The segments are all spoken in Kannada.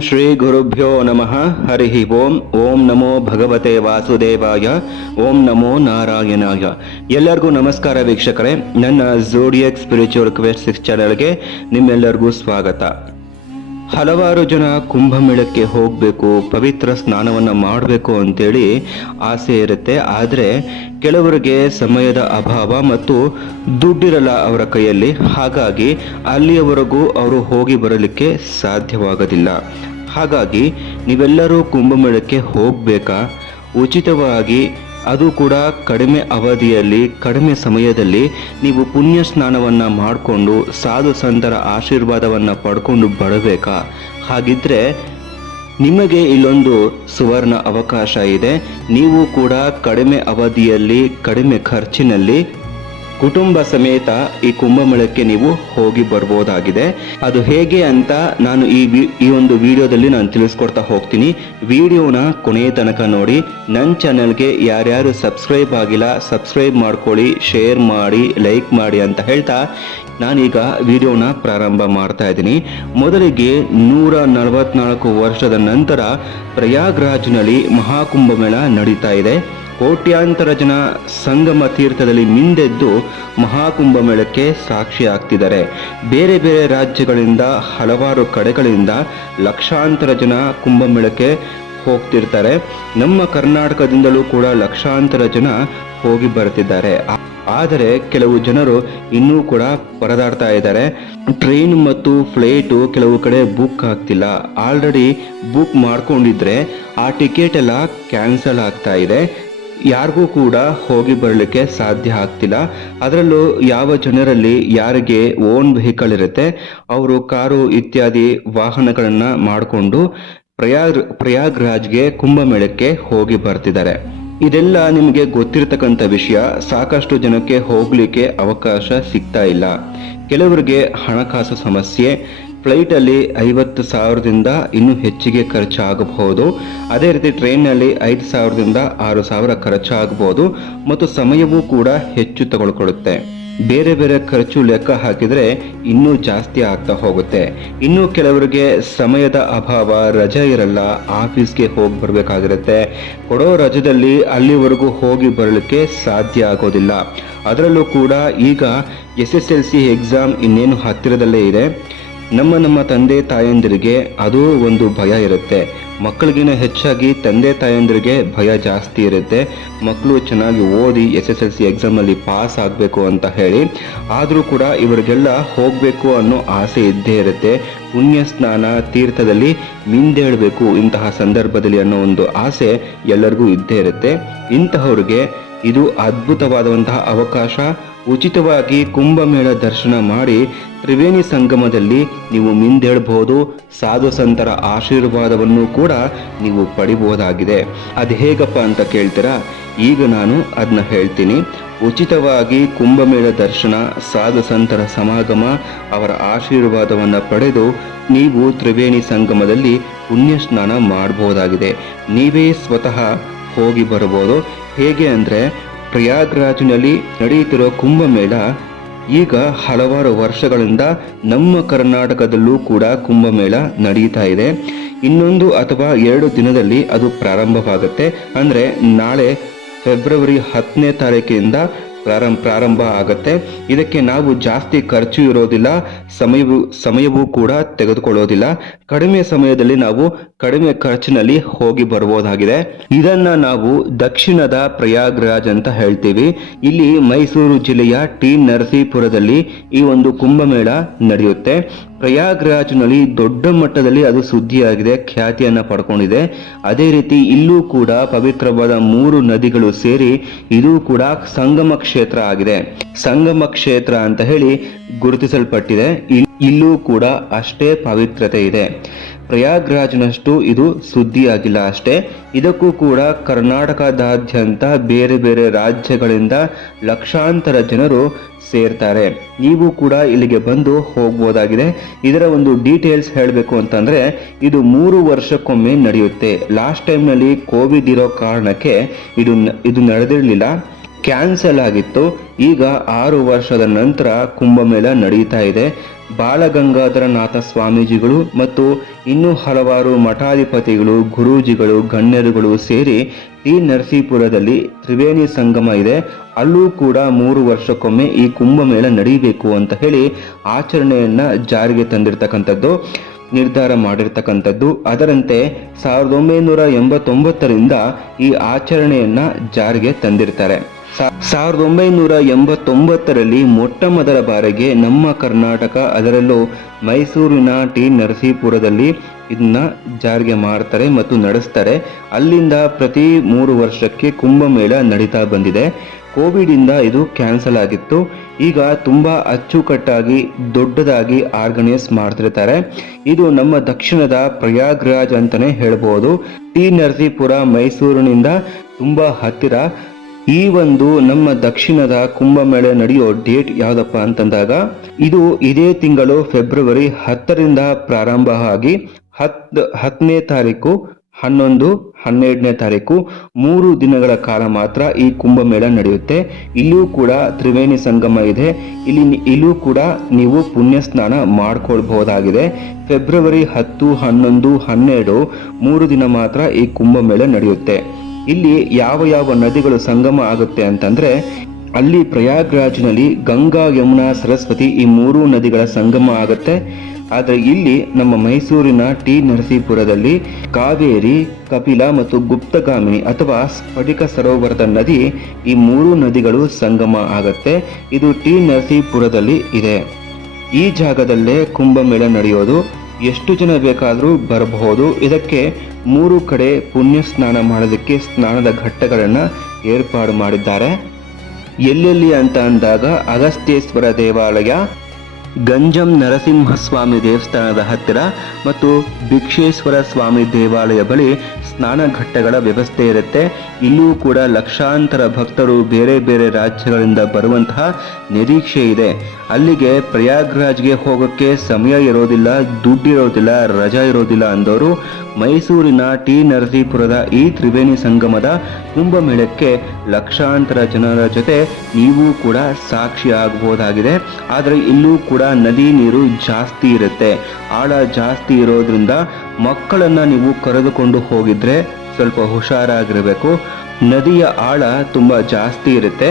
ಶ್ರೀ ಗುರುಭ್ಯೋ ನಮಃ ಹರಿ ಓಂ ಓಂ ನಮೋ ಭಗವತೆ ವಾಸುದೇವಾಯ ಓಂ ನಮೋ ನಾರಾಯಣಾಯ ಎಲ್ಲರಿಗೂ ನಮಸ್ಕಾರ ವೀಕ್ಷಕರೇ. ನನ್ನ ಜೋಡಿಯಕ್ ಸ್ಪಿರಿಚುವಲ್ ಕ್ವೆಸ್ಟ್ ಸಿಕ್ಸ್ ಚಾನಲ್ಗೆ ನಿಮ್ಮೆಲ್ಲರಿಗೂ ಸ್ವಾಗತ. ಹಲವಾರು ಜನ ಕುಂಭಮೇಳಕ್ಕೆ ಹೋಗಬೇಕು, ಪವಿತ್ರ ಸ್ನಾನವನ್ನು ಮಾಡಬೇಕು ಅಂತೇಳಿ ಆಸೆ ಇರುತ್ತೆ. ಆದರೆ ಕೆಲವರಿಗೆ ಸಮಯದ ಅಭಾವ ಮತ್ತು ದುಡ್ಡಿರಲ್ಲ ಅವರ ಕೈಯಲ್ಲಿ. ಹಾಗಾಗಿ ಅಲ್ಲಿಯವರೆಗೂ ಅವರು ಹೋಗಿ ಬರಲಿಕ್ಕೆ ಸಾಧ್ಯವಾಗೋದಿಲ್ಲ. ಹಾಗಾಗಿ ನೀವೆಲ್ಲರೂ ಕುಂಭಮೇಳಕ್ಕೆ ಹೋಗಬೇಕಾ? ಉಚಿತವಾಗಿ ಅದು ಕೂಡ ಕಡಿಮೆ ಅವಧಿಯಲ್ಲಿ, ಕಡಿಮೆ ಸಮಯದಲ್ಲಿ ನೀವು ಪುಣ್ಯ ಸ್ನಾನವನ್ನು ಮಾಡಿಕೊಂಡು ಸಾಧು ಸಂತರ ಆಶೀರ್ವಾದವನ್ನು ಪಡ್ಕೊಂಡು ಬರಬೇಕಾ? ಹಾಗಿದ್ರೆ ನಿಮಗೆ ಇಲ್ಲೊಂದು ಸುವರ್ಣ ಅವಕಾಶ ಇದೆ. ನೀವು ಕೂಡ ಕಡಿಮೆ ಅವಧಿಯಲ್ಲಿ, ಕಡಿಮೆ ಖರ್ಚಿನಲ್ಲಿ ಕುಟುಂಬ ಸಮೇತ ಈ ಕುಂಭಮೇಳಕ್ಕೆ ನೀವು ಹೋಗಿ ಬರ್ಬೋದಾಗಿದೆ. ಅದು ಹೇಗೆ ಅಂತ ನಾನು ಈ ಈ ಒಂದು ವಿಡಿಯೋದಲ್ಲಿ ನಾನು ತಿಳಿಸ್ಕೊಡ್ತಾ ಹೋಗ್ತೀನಿ. ವಿಡಿಯೋನ ಕೊನೆಯ ತನಕ ನೋಡಿ. ನನ್ನ ಚಾನೆಲ್ಗೆ ಯಾರ್ಯಾರು ಸಬ್ಸ್ಕ್ರೈಬ್ ಆಗಿಲ್ಲ, ಸಬ್ಸ್ಕ್ರೈಬ್ ಮಾಡ್ಕೊಳ್ಳಿ, ಶೇರ್ ಮಾಡಿ, ಲೈಕ್ ಮಾಡಿ ಅಂತ ಹೇಳ್ತಾ ನಾನೀಗ ವಿಡಿಯೋನ ಪ್ರಾರಂಭ ಮಾಡ್ತಾ ಇದ್ದೀನಿ. ಮೊದಲಿಗೆ ನೂರ ನಲವತ್ನಾಲ್ಕು ವರ್ಷದ ನಂತರ ಪ್ರಯಾಗ್ರಾಜ್ನಲ್ಲಿ ಮಹಾಕುಂಭಮೇಳ ನಡೀತಾ ಇದೆ. ಕೋಟ್ಯಾಂತರ ಜನ ಸಂಗಮ ತೀರ್ಥದಲ್ಲಿ ಮಿಂದೆದ್ದು ಮಹಾಕುಂಭ ಮೇಳಕ್ಕೆ ಸಾಕ್ಷಿ ಆಗ್ತಿದ್ದಾರೆ ಬೇರೆ ಬೇರೆ ರಾಜ್ಯಗಳಿಂದ, ಹಲವಾರು ಕಡೆಗಳಿಂದ ಲಕ್ಷಾಂತರ ಜನ ಕುಂಭಮೇಳಕ್ಕೆ ಹೋಗ್ತಿರ್ತಾರೆ. ನಮ್ಮ ಕರ್ನಾಟಕದಿಂದಲೂ ಕೂಡ ಲಕ್ಷಾಂತರ ಜನ ಹೋಗಿ ಬರ್ತಿದ್ದಾರೆ ಆದರೆ ಕೆಲವು ಜನರು ಇನ್ನೂ ಕೂಡ ಪರದಾಡ್ತಾ ಇದ್ದಾರೆ. ಟ್ರೈನ್ ಮತ್ತು ಫ್ಲೈಟು ಕೆಲವು ಕಡೆ ಬುಕ್ ಆಗ್ತಿಲ್ಲ. ಆಲ್ರೆಡಿ ಬುಕ್ ಮಾಡ್ಕೊಂಡಿದ್ರೆ ಆ ಟಿಕೆಟ್ ಎಲ್ಲ ಕ್ಯಾನ್ಸಲ್ ಆಗ್ತಾ ಇದೆ. ಯಾರಿಗೂ ಕೂಡ ಹೋಗಿ ಬರಲಿಕ್ಕೆ ಸಾಧ್ಯ ಆಗ್ತಿಲ್ಲ. ಅದರಲ್ಲೂ ಯಾವ ಜನರಲ್ಲಿ ಯಾರಿಗೆ ಓನ್ ವೆಹಿಕಲ್ ಇರುತ್ತೆ, ಅವರು ಕಾರು ಇತ್ಯಾದಿ ವಾಹನಗಳನ್ನು ಮಾಡಿಕೊಂಡು ಪ್ರಯಾಗ್, ಪ್ರಯಾಗ್ರಾಜ್ಗೆ ಕುಂಭಮೇಳಕ್ಕೆ ಹೋಗಿ ಬರ್ತಿದ್ದಾರೆ. ಇದೆಲ್ಲ ನಿಮಗೆ ಗೊತ್ತಿರತಕ್ಕಂಥ ವಿಷಯ. ಸಾಕಷ್ಟು ಜನಕ್ಕೆ ಹೋಗಲಿಕ್ಕೆ ಅವಕಾಶ ಸಿಗ್ತಾ ಇಲ್ಲ. ಕೆಲವರಿಗೆ ಹಣಕಾಸು ಸಮಸ್ಯೆ ಫ್ಲೈಟಲ್ಲಿ ಐವತ್ತು ಸಾವಿರದಿಂದ ಇನ್ನೂ ಹೆಚ್ಚಿಗೆ ಖರ್ಚಾಗಬಹುದು. ಅದೇ ರೀತಿ ಟ್ರೈನ್ನಲ್ಲಿ ಐದು ಸಾವಿರದಿಂದ ಆರು ಸಾವಿರ ಖರ್ಚಾಗಬಹುದು ಮತ್ತು ಸಮಯವೂ ಕೂಡ ಹೆಚ್ಚು ತಗೊಳ್ಕೊಳ್ಳುತ್ತೆ. ಬೇರೆ ಬೇರೆ ಖರ್ಚು ಲೆಕ್ಕ ಹಾಕಿದರೆ ಇನ್ನೂ ಜಾಸ್ತಿ ಆಗ್ತಾ ಹೋಗುತ್ತೆ. ಇನ್ನು ಕೆಲವರಿಗೆ ಸಮಯದ ಅಭಾವ, ರಜೆ ಇರಲ್ಲ, ಆಫೀಸ್ಗೆ ಹೋಗಿ ಬರಬೇಕಾಗಿರುತ್ತೆ. ಕೊಡೋ ರಜದಲ್ಲಿ ಅಲ್ಲಿವರೆಗೂ ಹೋಗಿ ಬರಲಿಕ್ಕೆ ಸಾಧ್ಯ ಆಗೋದಿಲ್ಲ. ಅದರಲ್ಲೂ ಕೂಡ ಈಗ S S L C exam ಇನ್ನೇನು ಹತ್ತಿರದಲ್ಲೇ ಇದೆ. ನಮ್ಮ ನಮ್ಮ ತಂದೆ ತಾಯಂದಿರಿಗೆ ಅದು ಒಂದು ಭಯ ಇರುತ್ತೆ. ಮಕ್ಕಳಿಗಿನ ಹೆಚ್ಚಾಗಿ ತಂದೆ ತಾಯಂದಿರಿಗೆ ಭಯ ಜಾಸ್ತಿ ಇರುತ್ತೆ. ಮಕ್ಕಳು ಚೆನ್ನಾಗಿ ಓದಿ ಎಸ್ ಎಸ್ ಎಲ್ ಸಿ ಎಕ್ಸಾಮಲ್ಲಿ ಪಾಸ್ ಆಗಬೇಕು ಅಂತ ಹೇಳಿ, ಆದರೂ ಕೂಡ ಇವರಿಗೆಲ್ಲ ಹೋಗಬೇಕು ಅನ್ನೋ ಆಸೆ ಇದ್ದೇ ಇರುತ್ತೆ. ಪುಣ್ಯ ಸ್ನಾನ ತೀರ್ಥದಲ್ಲಿ ಮಿಂದೇಳಬೇಕು ಇಂತಹ ಸಂದರ್ಭದಲ್ಲಿ ಅನ್ನೋ ಒಂದು ಆಸೆ ಎಲ್ಲರಿಗೂ ಇದ್ದೇ ಇರುತ್ತೆ. ಇಂತಹವ್ರಿಗೆ ಇದು ಅದ್ಭುತವಾದಂತಹ ಅವಕಾಶ. ಉಚಿತವಾಗಿ ಕುಂಭಮೇಳ ದರ್ಶನ ಮಾಡಿ ತ್ರಿವೇಣಿ ಸಂಗಮದಲ್ಲಿ ನೀವು ಮಿಂದೇಳಬಹುದು ಸಾಧು ಸಂತರ ಆಶೀರ್ವಾದವನ್ನು ಕೂಡ ನೀವು ಪಡಿಬಹುದಾಗಿದೆ ಅದು ಹೇಗಪ್ಪ ಅಂತ ಕೇಳ್ತೀರಾ? ಈಗ ನಾನು ಅದನ್ನ ಹೇಳ್ತೀನಿ. ಉಚಿತವಾಗಿ ಕುಂಭಮೇಳ ದರ್ಶನ, ಸಾಧು ಸಂತರ ಸಮಾಗಮ, ಅವರ ಆಶೀರ್ವಾದವನ್ನು ಪಡೆದು ನೀವು ತ್ರಿವೇಣಿ ಸಂಗಮದಲ್ಲಿ ಪುಣ್ಯ ಸ್ನಾನ ಮಾಡಬಹುದಾಗಿದೆ ನೀವೇ ಸ್ವತಃ ಹೋಗಿ ಬರಬಹುದು ಹೇಗೆ ಅಂದರೆ ಪ್ರಯಾಗ್ರಾಜ್ನಲ್ಲಿ ನಡೆಯುತ್ತಿರುವ ಕುಂಭಮೇಳ ಈಗ ಹಲವಾರು ವರ್ಷಗಳಿಂದ ನಮ್ಮ ಕರ್ನಾಟಕದಲ್ಲೂ ಕೂಡ ಕುಂಭಮೇಳ ನಡೀತಾ ಇದೆ. ಇನ್ನೊಂದು ಅಥವಾ ಎರಡು ದಿನದಲ್ಲಿ ಅದು ಪ್ರಾರಂಭವಾಗುತ್ತೆ. ಅಂದರೆ ನಾಳೆ ಫೆಬ್ರವರಿ ಹತ್ತನೇ ತಾರೀಕಿನಿಂದ ಪ್ರಾರಂಭ ಪ್ರಾರಂಭ ಆಗುತ್ತೆ. ಇದಕ್ಕೆ ನಾವು ಜಾಸ್ತಿ ಖರ್ಚು ಇರೋದಿಲ್ಲ. ಸಮಯವೂ ಸಮಯವೂ ಕೂಡ ತೆಗೆದುಕೊಳ್ಳೋದಿಲ್ಲ. ಕಡಿಮೆ ಸಮಯದಲ್ಲಿ ನಾವು ಕಡಿಮೆ ಖರ್ಚಿನಲ್ಲಿ ಹೋಗಿ ಬರ್ಬೋದಾಗಿದೆ. ಇದನ್ನ ನಾವು ದಕ್ಷಿಣದ ಪ್ರಯಾಗ್ರಾಜ್ ಅಂತ ಹೇಳ್ತೀವಿ. ಇಲ್ಲಿ ಮೈಸೂರು ಜಿಲ್ಲೆಯ ಟಿ ನರಸೀಪುರದಲ್ಲಿ ಈ ಒಂದು ಕುಂಭಮೇಳ ನಡೆಯುತ್ತೆ. ಪ್ರಯಾಗ್ರಾಜ್ನಲ್ಲಿ ದೊಡ್ಡ ಮಟ್ಟದಲ್ಲಿ ಅದು ಸುದ್ದಿಯಾಗಿದೆ, ಖ್ಯಾತಿಯನ್ನು ಪಡ್ಕೊಂಡಿದೆ. ಅದೇ ರೀತಿ ಇಲ್ಲೂ ಕೂಡ ಪವಿತ್ರವಾದ ಮೂರು ನದಿಗಳು ಸೇರಿ ಇದು ಕೂಡ ಸಂಗಮ ಕ್ಷೇತ್ರ ಆಗಿದೆ. ಸಂಗಮ ಕ್ಷೇತ್ರ ಅಂತ ಹೇಳಿ ಗುರುತಿಸಲ್ಪಟ್ಟಿದೆ. ಇಲ್- ಇಲ್ಲೂ ಕೂಡ ಅಷ್ಟೇ ಪವಿತ್ರತೆ ಇದೆ. ಪ್ರಯಾಗ್ರಾಜ್ನಷ್ಟು ಇದು ಸುದ್ದಿಯಾಗಿಲ್ಲ ಅಷ್ಟೇ. ಇದಕ್ಕೂ ಕೂಡ ಕರ್ನಾಟಕದಾದ್ಯಂತ ಬೇರೆ ಬೇರೆ ರಾಜ್ಯಗಳಿಂದ ಲಕ್ಷಾಂತರ ಜನರು ಸೇರ್ತಾರೆ. ನೀವು ಕೂಡ ಇಲ್ಲಿಗೆ ಬಂದು ಹೋಗ್ಬೋದಾಗಿದೆ. ಇದರ ಒಂದು ಡೀಟೇಲ್ಸ್ ಹೇಳಬೇಕು ಅಂತಂದರೆ, ಇದು ಮೂರು ವರ್ಷಕ್ಕೊಮ್ಮೆ ನಡೆಯುತ್ತೆ. ಲಾಸ್ಟ್ ಟೈಮ್ನಲ್ಲಿ ಕೋವಿಡ್ ಇರೋ ಕಾರಣಕ್ಕೆ ಇದು ಇದು ನಡೆದಿರಲಿಲ್ಲ. ಕ್ಯಾನ್ಸಲ್ ಆಗಿತ್ತು. ಈಗ ಆರು ವರ್ಷದ ನಂತರ ಕುಂಭಮೇಳ ನಡೀತಾ ಇದೆ. ಬಾಲಗಂಗಾಧರನಾಥ ಸ್ವಾಮೀಜಿಗಳು ಮತ್ತು ಇನ್ನೂ ಹಲವಾರು ಮಠಾಧಿಪತಿಗಳು, ಗುರೂಜಿಗಳು, ಗಣ್ಯರುಗಳು ಸೇರಿ ಟಿ ನರಸೀಪುರದಲ್ಲಿ ತ್ರಿವೇಣಿ ಸಂಗಮ ಇದೆ. ಅಲ್ಲೂ ಕೂಡ ಮೂರು ವರ್ಷಕ್ಕೊಮ್ಮೆ ಈ ಕುಂಭಮೇಳ ನಡೀಬೇಕು ಅಂತ ಹೇಳಿ ಆಚರಣೆಯನ್ನು ಜಾರಿಗೆ ತಂದಿರತಕ್ಕಂಥದ್ದು, ನಿರ್ಧಾರ ಮಾಡಿರ್ತಕ್ಕಂಥದ್ದು. ಅದರಂತೆ ಸಾವಿರದ ಒಂಬೈನೂರ ಎಂಬತ್ತೊಂಬತ್ತರಿಂದ ಈ ಆಚರಣೆಯನ್ನು ಜಾರಿಗೆ ತಂದಿರ್ತಾರೆ. ಸಾವಿರದ ಒಂಬೈನೂರ ಎಂಬತ್ತೊಂಬತ್ತರಲ್ಲಿ ಮೊಟ್ಟ ಮೊದಲ ಬಾರಿಗೆ ನಮ್ಮ ಕರ್ನಾಟಕ, ಅದರಲ್ಲೂ ಮೈಸೂರಿನ ಟಿ ನರಸೀಪುರದಲ್ಲಿ ಇದನ್ನ ಜಾರಿಗೆ ಮಾಡ್ತಾರೆ ಮತ್ತು ನಡೆಸ್ತಾರೆ. ಅಲ್ಲಿಂದ ಪ್ರತಿ ಮೂರು ವರ್ಷಕ್ಕೆ ಕುಂಭಮೇಳ ನಡೀತಾ ಬಂದಿದೆ. ಕೋವಿಡ್ ಇಂದ ಇದು ಕ್ಯಾನ್ಸಲ್ ಆಗಿತ್ತು. ಈಗ ತುಂಬಾ ಅಚ್ಚುಕಟ್ಟಾಗಿ, ದೊಡ್ಡದಾಗಿ ಆರ್ಗನೈಸ್ ಮಾಡ್ತಿರ್ತಾರೆ. ಇದು ನಮ್ಮ ದಕ್ಷಿಣದ ಪ್ರಯಾಗ್ರಾಜ್ ಅಂತಲೇ ಹೇಳ್ಬೋದು. ಟಿ ನರಸೀಪುರ ಮೈಸೂರಿನಿಂದ ತುಂಬಾ ಹತ್ತಿರ. ಈ ಒಂದು ನಮ್ಮ ದಕ್ಷಿಣದ ಕುಂಭಮೇಳ ನಡೆಯೋ ಡೇಟ್ ಯಾವ್ದಪ್ಪ ಅಂತಂದಾಗ, ಇದು ಇದೇ ತಿಂಗಳು ಫೆಬ್ರವರಿ ಹತ್ತರಿಂದ ಪ್ರಾರಂಭ ಆಗಿ ಹತ್ ಹತ್ತನೇ ತಾರೀಕು, ಹನ್ನೊಂದು, ಹನ್ನೆರಡನೇ ತಾರೀಕು, ಮೂರು ದಿನಗಳ ಕಾಲ ಮಾತ್ರ ಈ ಕುಂಭಮೇಳ ನಡೆಯುತ್ತೆ. ಇಲ್ಲೂ ಕೂಡ ತ್ರಿವೇಣಿ ಸಂಗಮ ಇದೆ. ಇಲ್ಲಿ ಇಲ್ಲೂ ಕೂಡ ನೀವು ಪುಣ್ಯ ಸ್ನಾನ ಮಾಡ್ಕೊಳ್ಬಹುದಾಗಿದೆ. ಫೆಬ್ರವರಿ ಹತ್ತು, ಹನ್ನೊಂದು, ಹನ್ನೆರಡು, ಮೂರು ದಿನ ಮಾತ್ರ ಈ ಕುಂಭಮೇಳ ನಡೆಯುತ್ತೆ. ಇಲ್ಲಿ ಯಾವ ಯಾವ ನದಿಗಳು ಸಂಗಮ ಆಗುತ್ತೆ ಅಂತಂದ್ರೆ ಅಲ್ಲಿ ಪ್ರಯಾಗ್ರಾಜ್ನಲ್ಲಿ ಗಂಗಾ, ಯಮುನಾ, ಸರಸ್ವತಿ ಈ ಮೂರು ನದಿಗಳ ಸಂಗಮ ಆಗುತ್ತೆ. ಆದರೆ ಇಲ್ಲಿ ನಮ್ಮ ಮೈಸೂರಿನ ಟಿ ನರಸೀಪುರದಲ್ಲಿ ಕಾವೇರಿ, ಕಪಿಲ ಮತ್ತು ಗುಪ್ತಗಾಮಿನಿ ಅಥವಾ ಸ್ಫಟಿಕ ಸರೋವರದ ನದಿ ಈ ಮೂರು ನದಿಗಳು ಸಂಗಮ ಆಗತ್ತೆ. ಇದು ಟಿ ನರಸೀಪುರದಲ್ಲಿ ಇದೆ. ಈ ಜಾಗದಲ್ಲೇ ಕುಂಭಮೇಳ ನಡೆಯೋದು. ಎಷ್ಟು ಜನ ಬೇಕಾದರೂ ಬರಬಹುದು. ಇದಕ್ಕೆ ಮೂರು ಕಡೆ ಪುಣ್ಯ ಸ್ನಾನ ಮಾಡೋದಕ್ಕೆ ಸ್ನಾನದ ಘಟ್ಟಗಳನ್ನು ಏರ್ಪಾಡು ಮಾಡಿದ್ದಾರೆ. ಎಲ್ಲೆಲ್ಲಿ ಅಂತ ಅಂದಾಗ ಅಗಸ್ತ್ಯೇಶ್ವರ ದೇವಾಲಯ, ಗಂಜಂ ನರಸಿಂಹಸ್ವಾಮಿ ದೇವಸ್ಥಾನದ ಹತ್ತಿರ ಮತ್ತು ಭಿಕ್ಷೇಶ್ವರ ಸ್ವಾಮಿ ದೇವಾಲಯ ಬಳಿ ಸ್ನಾನ ಘಟ್ಟಗಳ ವ್ಯವಸ್ಥೆ ಇರುತ್ತೆ. ಇಲ್ಲೂ ಕೂಡ ಲಕ್ಷಾಂತರ ಭಕ್ತರು ಬೇರೆ ಬೇರೆ ರಾಜ್ಯಗಳಿಂದ ಬರುವಂತಹ ನಿರೀಕ್ಷೆ ಇದೆ. ಅಲ್ಲಿಗೆ ಪ್ರಯಾಗ್ರಾಜ್ಗೆ ಹೋಗೋಕ್ಕೆ ಸಮಯ ಇರೋದಿಲ್ಲ, ದುಡ್ಡಿರೋದಿಲ್ಲ, ರಜಾ ಇರೋದಿಲ್ಲ ಅಂದವರು ಮೈಸೂರಿನ ಟಿ ನರಸೀಪುರದ ಈ ತ್ರಿವೇಣಿ ಸಂಗಮದ ಕುಂಭಮೇಳಕ್ಕೆ ಲಕ್ಷಾಂತರ ಜನರ ಜೊತೆ ನೀವು ಕೂಡ ಸಾಕ್ಷಿ ಆಗಬಹುದಾಗಿದೆ ಆದರೆ ಇಲ್ಲೂ ಕೂಡ ನದಿ ನೀರು ಜಾಸ್ತಿ ಇರುತ್ತೆ. ಆಳ ಜಾಸ್ತಿ ಇರೋದ್ರಿಂದ ಮಕ್ಕಳನ್ನ ನೀವು ಕರೆದುಕೊಂಡು ಹೋಗಿದ್ರೆ ಸ್ವಲ್ಪ ಹುಷಾರಾಗಿರಬೇಕು. ನದಿಯ ಆಳ ತುಂಬಾ ಜಾಸ್ತಿ ಇರುತ್ತೆ.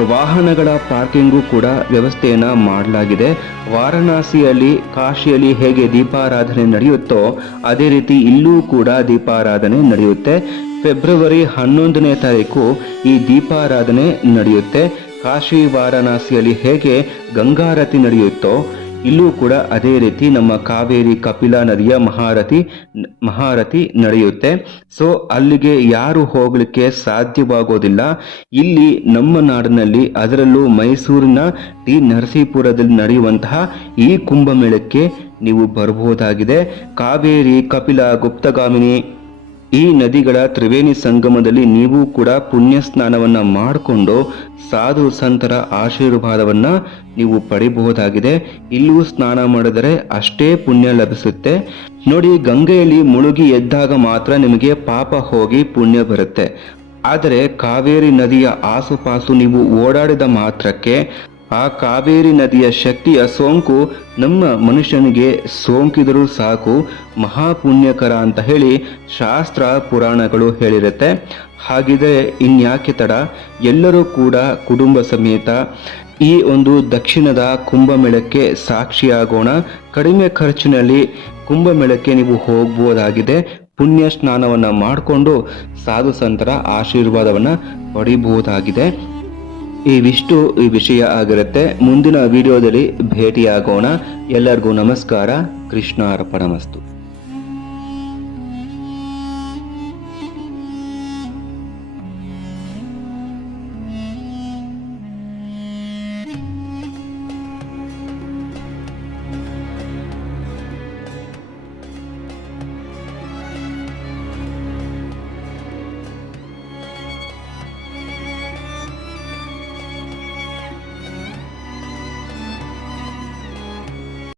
ವಾಹನಗಳ ಪಾರ್ಕಿಂಗು ಕೂಡ ವ್ಯವಸ್ಥೆಯನ್ನ ಮಾಡಲಾಗಿದೆ. ವಾರಣಾಸಿಯಲ್ಲಿ ಕಾಶಿಯಲ್ಲಿ ಹೇಗೆ ದೀಪಾರಾಧನೆ ನಡೆಯುತ್ತೋ ಅದೇ ರೀತಿ ಇಲ್ಲೂ ಕೂಡ ದೀಪಾರಾಧನೆ ನಡೆಯುತ್ತೆ. ಫೆಬ್ರವರಿ ಹನ್ನೊಂದನೇ ತಾರೀಕು ಈ ದೀಪಾರಾಧನೆ ನಡೆಯುತ್ತೆ. ಕಾಶಿ ವಾರಣಾಸಿಯಲ್ಲಿ ಹೇಗೆ ಗಂಗಾರತಿ ನಡೆಯುತ್ತೋ ಇಲ್ಲೂ ಕೂಡ ಅದೇ ರೀತಿ ನಮ್ಮ ಕಾವೇರಿ ಕಪಿಲಾ ನದಿಯ ಮಹಾರಥಿ ಮಹಾರಥಿ ನಡೆಯುತ್ತೆ. ಸೊ ಅಲ್ಲಿಗೆ ಯಾರು ಹೋಗಲಿಕ್ಕೆ ಸಾಧ್ಯವಾಗೋದಿಲ್ಲ. ಇಲ್ಲಿ ನಮ್ಮ ನಾಡಿನಲ್ಲಿ, ಅದರಲ್ಲೂ ಮೈಸೂರಿನ ಟಿ ನರಸೀಪುರದಲ್ಲಿ ನಡೆಯುವಂತಹ ಈ ಕುಂಭಮೇಳಕ್ಕೆ ನೀವು ಬರಬಹುದಾಗಿದೆ ಕಾವೇರಿ ಕಪಿಲ ಗುಪ್ತಗಾಮಿನಿ ಈ ನದಿಗಳ ತ್ರಿವೇಣಿ ಸಂಗಮದಲ್ಲಿ ನೀವು ಕೂಡ ಪುಣ್ಯ ಸ್ನಾನವನ್ನ ಮಾಡಿಕೊಂಡು ಸಾಧು ಸಂತರ ಆಶೀರ್ವಾದವನ್ನ ನೀವು ಪಡಿಬಹುದಾಗಿದೆ. ಇಲ್ಲೂ ಸ್ನಾನ ಮಾಡಿದರೆ ಅಷ್ಟೇ ಪುಣ್ಯ ಲಭಿಸುತ್ತೆ. ನೋಡಿ, ಗಂಗೆಯಲ್ಲಿ ಮುಳುಗಿ ಎದ್ದಾಗ ಮಾತ್ರ ನಿಮಗೆ ಪಾಪ ಹೋಗಿ ಪುಣ್ಯ ಬರುತ್ತೆ. ಆದರೆ ಕಾವೇರಿ ನದಿಯ ಆಸುಪಾಸು ನೀವು ಓಡಾಡಿದ ಮಾತ್ರಕ್ಕೆ ಆ ಕಾವೇರಿ ನದಿಯ ಶಕ್ತಿಯ ಸೋಂಕು ನಮ್ಮ ಮನುಷ್ಯನಿಗೆ ಸೋಂಕಿದರೂ ಸಾಕು, ಮಹಾಪುಣ್ಯಕರ ಅಂತ ಹೇಳಿ ಶಾಸ್ತ್ರ ಪುರಾಣಗಳು ಹೇಳಿರುತ್ತೆ. ಹಾಗಿದ್ರೆ ಇನ್ಯಾಕೆ ತಡ? ಎಲ್ಲರೂ ಕೂಡ ಕುಟುಂಬ ಸಮೇತ ಈ ಒಂದು ದಕ್ಷಿಣದ ಕುಂಭಮೇಳಕ್ಕೆ ಸಾಕ್ಷಿಯಾಗೋಣ. ಕಡಿಮೆ ಖರ್ಚಿನಲ್ಲಿ ಕುಂಭಮೇಳಕ್ಕೆ ನೀವು ಹೋಗ್ಬೋದಾಗಿದೆ. ಪುಣ್ಯ ಸ್ನಾನವನ್ನು ಮಾಡಿಕೊಂಡು ಸಾಧು ಸಂತರ ಆಶೀರ್ವಾದವನ್ನು ಪಡಿಬಹುದಾಗಿದೆ ಇವಿಷ್ಟು ಈ ವಿಷಯ ಆಗಿರುತ್ತೆ. ಮುಂದಿನ ವಿಡಿಯೋದಲ್ಲಿ ಭೇಟಿಯಾಗೋಣ. ಎಲ್ಲರಿಗೂ ನಮಸ್ಕಾರ. ಕೃಷ್ಣ ಅರ್ಪಣಮಸ್ತು